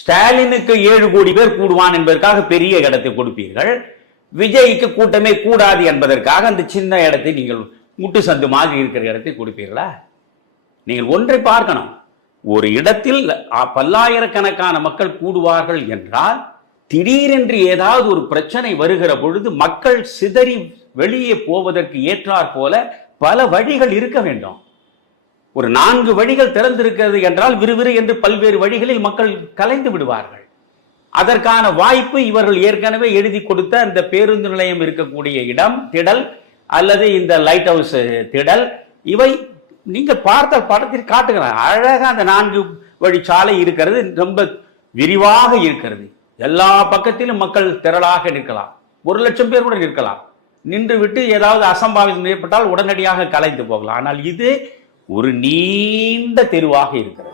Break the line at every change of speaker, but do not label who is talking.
ஸ்டாலினுக்கு ஏழு கோடி பேர் கூடுவான் என்பதற்காக பெரிய இடத்தை கொடுப்பீர்கள். விஜய்க்கு கூட்டமே கூடாது என்பதற்காக அந்த சின்ன இடத்தை நீங்கள் முட்டு சந்து மாதிரி இருக்கிற இடத்தை கொடுப்பீர்களா? நீங்கள் ஒன்றை பார்க்கணும். ஒரு இடத்தில் பல்லாயிரக்கணக்கான மக்கள் கூடுவார்கள் என்றால் திடீரென்று ஏதாவது ஒரு பிரச்சனை வருகிற பொழுது மக்கள் சிதறி வெளியே போவதற்கு ஏற்றாற் போல பல வழிகள் இருக்க வேண்டும். ஒரு நான்கு வழிகள் திறந்திருக்கிறது என்றால் விறுவிறு என்று பல்வேறு வழிகளில் மக்கள் கலைந்து விடுவார்கள். அதற்கான வாய்ப்பு இவர்கள் ஏற்கனவே எழுதி கொடுத்த அந்த பேருந்து நிலையம் இருக்கக்கூடிய இடம் திடல் அல்லது இந்த லைட் ஹவுஸ் திடல். இவை நீங்கள் பார்த்த படத்தில் காட்டுகிறேன். அழகாக அந்த நான்கு வழி சாலை இருக்கிறது. ரொம்ப விரிவாக இருக்கிறது. எல்லா பக்கத்திலும் மக்கள் திரளாக நிற்கலாம் ஒரு லட்சம் பேர் கூட நிற்கலாம் நின்று விட்டு ஏதாவது அசம்பாவிதம் ஏற்பட்டால் உடனடியாக கலைந்து போகலாம். ஆனால் இது ஒரு நீண்ட தெருவாக இருக்கிறது.